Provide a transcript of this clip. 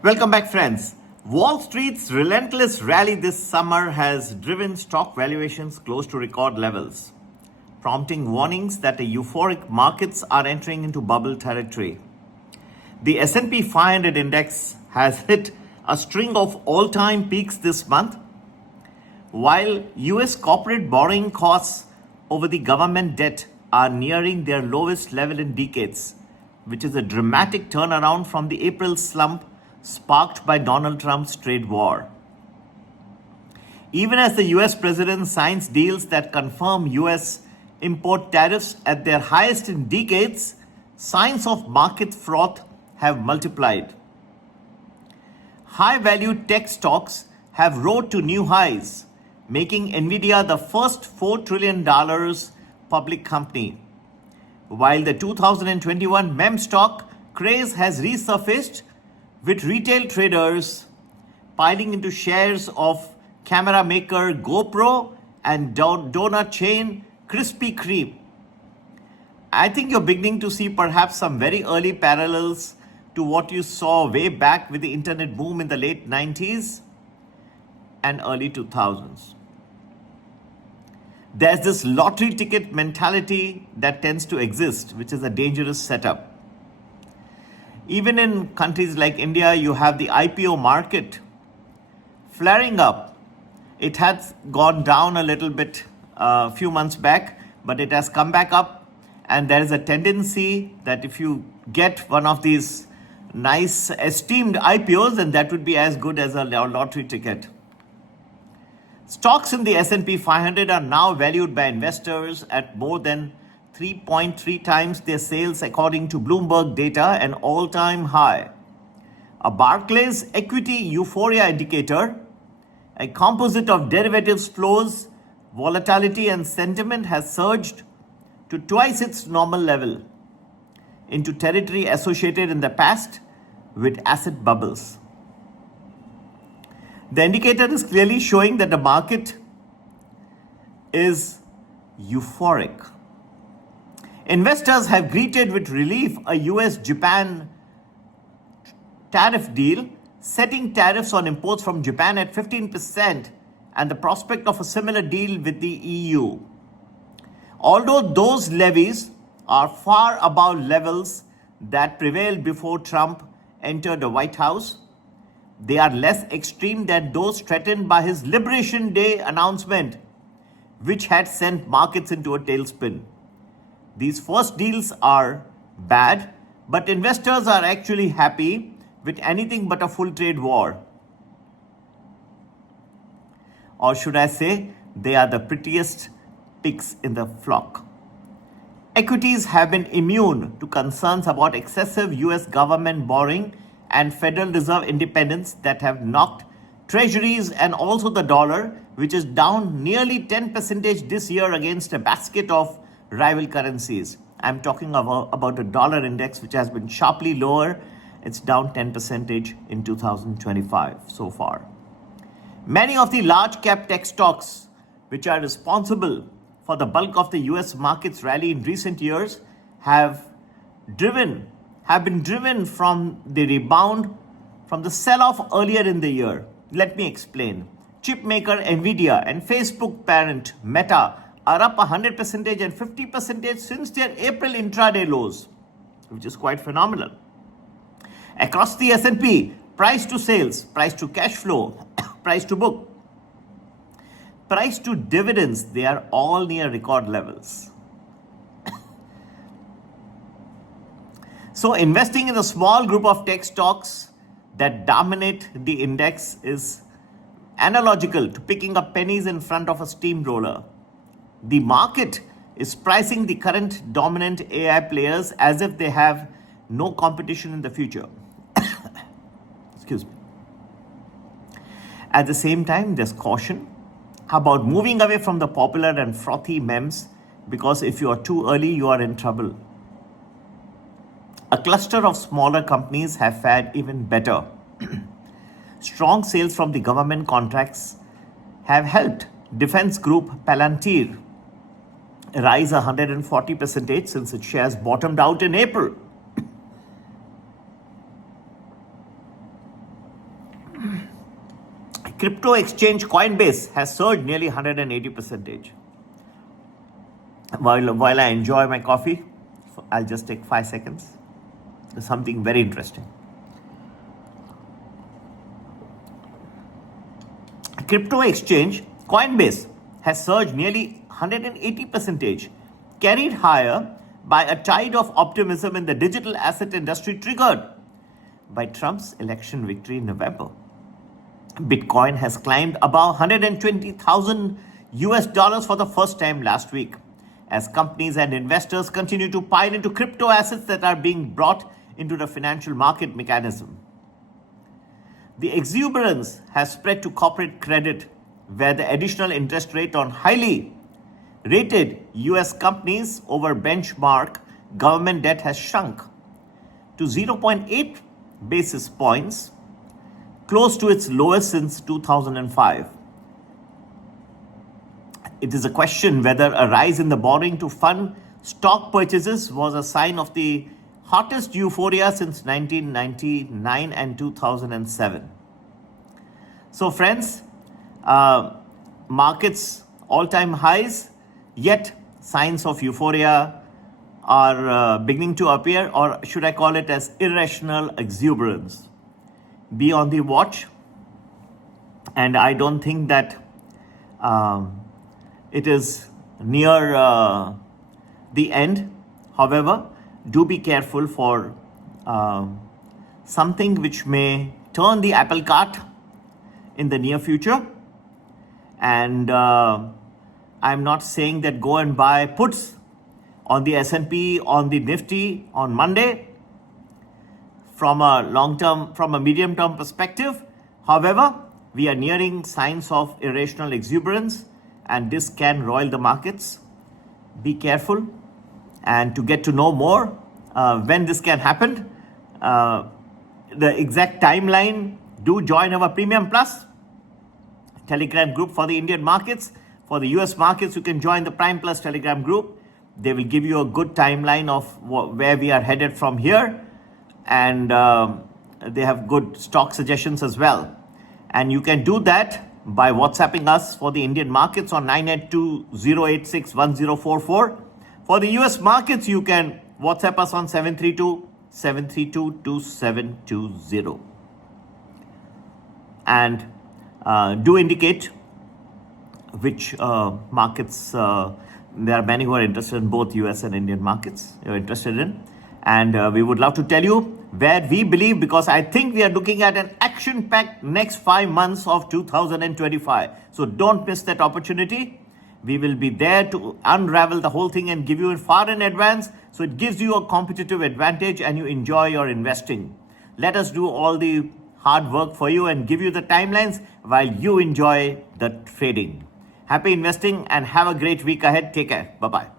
Welcome back, friends. Wall Street's relentless rally this summer has driven stock valuations close to record levels, prompting warnings that the euphoric markets are entering into bubble territory. The S&P 500 index has hit a string of all-time peaks this month, while US corporate borrowing costs over the government debt are nearing their lowest level in decades, which is a dramatic turnaround from the April slump sparked by Donald Trump's trade war. Even as the US president signs deals that confirm US import tariffs at their highest in decades, signs of market froth have multiplied. High-value tech stocks have rose to new highs, making Nvidia the first $4 trillion public company. While the 2021 meme stock craze has resurfaced, with retail traders piling into shares of camera maker GoPro and donut chain Krispy Kreme. I think you're beginning to see perhaps some very early parallels to what you saw way back with the internet boom in the late 90s and early 2000s. There's this lottery ticket mentality that tends to exist, which is a dangerous setup. Even in countries like India, you have the IPO market flaring up. It has gone down a little bit a few months back, but it has come back up. And there is a tendency that if you get one of these nice esteemed IPOs, then that would be as good as a lottery ticket. Stocks in the S&P 500 are now valued by investors at more than 3.3 times their sales according to Bloomberg data, an all-time high. A Barclays equity euphoria indicator, a composite of derivatives flows, volatility and sentiment, has surged to twice its normal level, into territory associated in the past with asset bubbles. The indicator is clearly showing that the market is euphoric. Investors have greeted with relief a US-Japan tariff deal, setting tariffs on imports from Japan at 15% and the prospect of a similar deal with the EU. Although those levies are far above levels that prevailed before Trump entered the White House, they are less extreme than those threatened by his Liberation Day announcement, which had sent markets into a tailspin. These first deals are bad, but investors are actually happy with anything but a full trade war. Or should I say, they are the prettiest pigs in the flock. Equities have been immune to concerns about excessive US government borrowing and Federal Reserve independence that have knocked treasuries and also the dollar, which is down nearly 10% this year against a basket of rival currencies. I'm talking about the dollar index, which has been sharply lower. It's down 10% in 2025 so far. Many of the large cap tech stocks, which are responsible for the bulk of the US market's rally in recent years, have been driven from the rebound from the sell-off earlier in the year. Let me explain. Chip maker Nvidia and Facebook parent Meta are up 100% and 50% since their April intraday lows, which is quite phenomenal. Across the S&P, price to sales, price to cash flow, price to book, price to dividends, they are all near record levels. So investing in a small group of tech stocks that dominate the index is analogical to picking up pennies in front of a steamroller. The market is pricing the current dominant AI players as if they have no competition in the future. Excuse me. At the same time, there's caution about moving away from the popular and frothy memes, because if you are too early, you are in trouble. A cluster of smaller companies have fared even better. Strong sales from the government contracts have helped defense group Palantir rise 140% since its shares bottomed out in April. Crypto exchange Coinbase has surged nearly 180%. While I enjoy my coffee, I'll just take 5 seconds. There's something very interesting. Crypto exchange Coinbase has surged nearly 180%, carried higher by a tide of optimism in the digital asset industry triggered by Trump's election victory in November. Bitcoin has climbed above 120,000 US dollars for the first time last week, as companies and investors continue to pile into crypto assets that are being brought into the financial market mechanism. The exuberance has spread to corporate credit, where the additional interest rate on highly rated US companies over benchmark government debt has shrunk to 0.8 basis points, close to its lowest since 2005. It is a question whether a rise in the borrowing to fund stock purchases was a sign of the hottest euphoria since 1999 and 2007. So friends, markets all-time highs, yet signs of euphoria are beginning to appear, or should I call it as irrational exuberance. Be on the watch, and I don't think that it is near the end. However, do be careful for something which may turn the apple cart in the near future. And I'm not saying that go and buy puts on the S&P, on the Nifty on Monday from a medium-term perspective. However, we are nearing signs of irrational exuberance, and this can roil the markets. Be careful. And to get to know more when this can happen, the exact timeline, do join our Premium Plus Telegram group for the Indian markets. For the US markets, you can join the Prime Plus Telegram group. They will give you a good timeline of where we are headed from here. And they have good stock suggestions as well. And you can do that by WhatsApping us for the Indian markets on 982-086-1044. For the US markets, you can WhatsApp us on 732-732-2720. And do indicate which markets, there are many who are interested in both US and Indian markets you're interested in. And we would love to tell you where we believe, because I think we are looking at an action-packed next 5 months of 2025. So don't miss that opportunity. We will be there to unravel the whole thing and give you it far in advance, so it gives you a competitive advantage and you enjoy your investing. Let us do all the hard work for you and give you the timelines while you enjoy the trading. Happy investing and have a great week ahead. Take care. Bye-bye.